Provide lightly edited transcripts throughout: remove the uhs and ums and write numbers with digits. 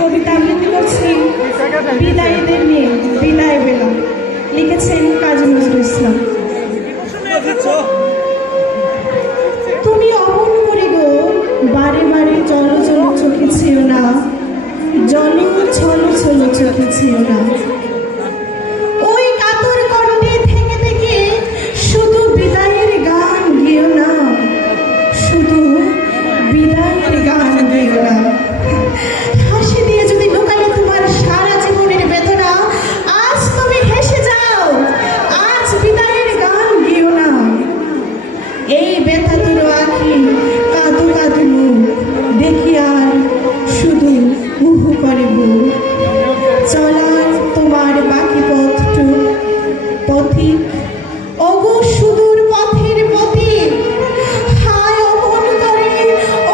কবিতা আবৃত্তি করছি বিদায়ীদের নিয়ে, বিদায় বেলা। লিখেছেন কাজী নজরুল ইসলাম। তুমি অমন করে গো বারে বারে চলো চলো চোখে ছিল না, জল ছলো ছলো চোখে ছিল না। ওই কাতর কণ্ঠে থেকে থেকে শুধু বিদায়ের গান গেও না, শুধু বিদায়ের গান গেও না। হাসি দিয়ে যদি লোকালে তোমার সারা জীবনের বেদনা, আজ তুমি হেসে যাও, আজ বিদায়ের গান গেও না। এই ব্যথা তোর আঁখি কাঁদু কাঁদু দেখি আর শুধু উহু করে বুক। চলার তোমার বাকি পথিক অগো সুদূর পথের পথিক, হায় অমন করে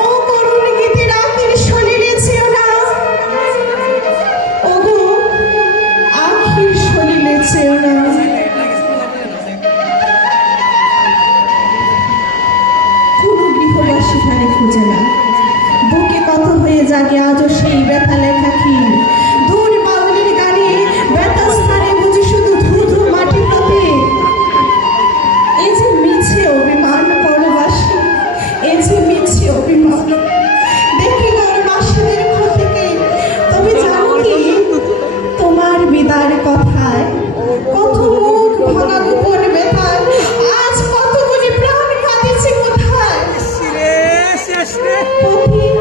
ও করুণ গীতে রাতের শরীরে ছিল না, ওগো আখির শরীরে ছিল না। কোনো গৃহবাসী ধারে খুঁজে না, বুকে কত হয়ে জাগে আজও সেই ব্যথা লেখা কি। দূর বাউলের গানে ব্যথা স্থানে বুঝি শুধু ধুধু মাটি পথে। এই যে মিছে অভিমান পরবাসী, এই যে মিছে অভিমান দেখি গরবাসীদের থেকে। তবে জানো কি তোমার বিদার কথায় কত মুখ ভাঙা গোপন ব্যথায় আজ কতগুলি প্রাণ কাঁদিছে কোথায়। পথিক